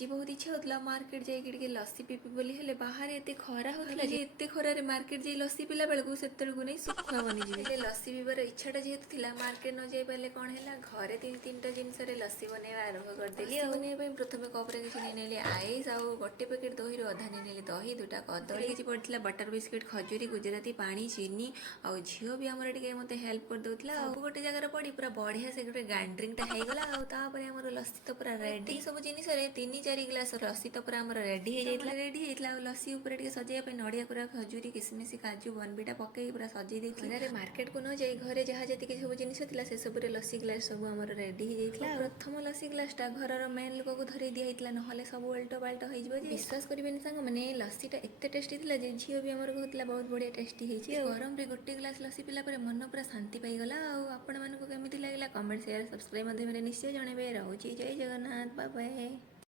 ଆଜି ବହୁତ ଇଚ୍ଛା ହଉଥିଲା ମାର୍କେଟ ଯାଇକି ଟିକେ ଲସି ପିଇବି ବୋଲି, ହେଲେ ବାହାରେ ଏତେ ଖରା ହଉଥିଲା ଯେ ଏତେ ଖରାରେ ମାର୍କେଟ ଯାଇ ଲସି ପିଲା ବେଳକୁ ସେତେବେଳକୁ ନେଇ ଶୁଖୁଆ ବନିଯିବି। ହେଲେ ଲସି ପିଇବାର ଇଚ୍ଛାଟା ଯେହେତୁ ଥିଲା, ମାର୍କେଟ ନ ଯାଇ ପାରିଲେ କଣ ହେଲା, ଘରେ ତିନିଟା ଜିନିଷରେ ଲସି ବନେଇବା ଆରମ୍ଭ କରିଦେଲି। ଆଉ ବନେଇବା ପାଇଁ ପ୍ରଥମେ କପରେ କିଛି ନେଇନେଲି ଆଇସ୍, ଆଉ ଗୋଟେ ପ୍ୟାକେଟ ଦହିରୁ ଅଧା ନେଇନେଲି ଦହି, 2ଟା କଦଳୀ, କିଛି ପଡ଼ିଥିଲା ବଟର ବିସ୍କିଟ୍, ଖଜୁରୀ, ଗୁଜୁରାତି, ପାଣି, ଚିନି, ଆଉ ଝିଅ ବି ଆମର ଟିକେ ମତେ ହେଲ୍ପ କରିଦଉଥିଲା। ଆଉ ଗୋଟେ ଜାଗାରେ ପଡ଼ି ପୁରା ବଢିଆ ସେ ଗୋଟେ ଗ୍ରାଇଣ୍ଡିଙ୍ଗଟା ହେଇଗଲା। ଆଉ ତାପରେ ଆମର ଲସି ତ ପୁରା ରେଡି। ସବୁ ଜିନିଷରେ 3-4 ଗ୍ଲାସ ଲସି ତ ପୁରା ଆମର ରେଡି ହେଇଯାଇଥିଲା। ଆଉ ଲସି ଉପରେ ଟିକେ ସଜେଇବା ପାଇଁ ନଡ଼ିଆ କୋରା, ଖଜୁରୀ, କିସମିସ, କାଜୁ, ବନବିଟା ପକେଇକି ପୁରା ସଜେଇ ଦେଇଥିଲି। ଖରାରେ ମାର୍କେଟକୁ ନ ଯାଇ ଘରେ ଯାହା ଯେତିକି ସବୁ ଜିନିଷ ଥିଲା ସେସବୁରେ ଲସି ଗ୍ଲାସ ସବୁ ଆମର ରେଡି ହେଇଯାଇଥିଲା। ଆଉ ପ୍ରଥମ ଲସି ଗ୍ଲାସଟା ଘରର ମେନ୍ ଲୋକକୁ ଧରେଇ ଦିଆହେଇଥିଲା, ନହେଲେ ସବୁ ଓଲଟ ପାଲଟ ହେଇଯିବ ଯେ। ବିଶ୍ୱାସ କରିବେନି ସାଙ୍ଗମାନେ, ଲସିଟା ଏତେ ଟେଷ୍ଟି ଥିଲା ଯେ ଝିଅ ବି ଆମର କହୁଥିଲା ବହୁତ ବଢିଆ ଟେଷ୍ଟି ହେଇଛି। ଆଉ ଗରମରେ ଗୋଟେ ଗ୍ଲାସ ଲସି ପିଲା ପରେ ମନ ପୁରା ଶାନ୍ତି ପାଇଗଲା। ଆଉ ଆପଣମାନଙ୍କୁ କେମିତି ଲାଗିଲା କମେଣ୍ଟ, ସେୟାର, ସବସ୍କ୍ରାଇବ ମାଧ୍ୟମରେ ନିଶ୍ଚୟ ଜଣେଇବେ। ରହୁଛି, ଜୟ ଜଗନ୍ନାଥ, ବାଏ ବାଏ।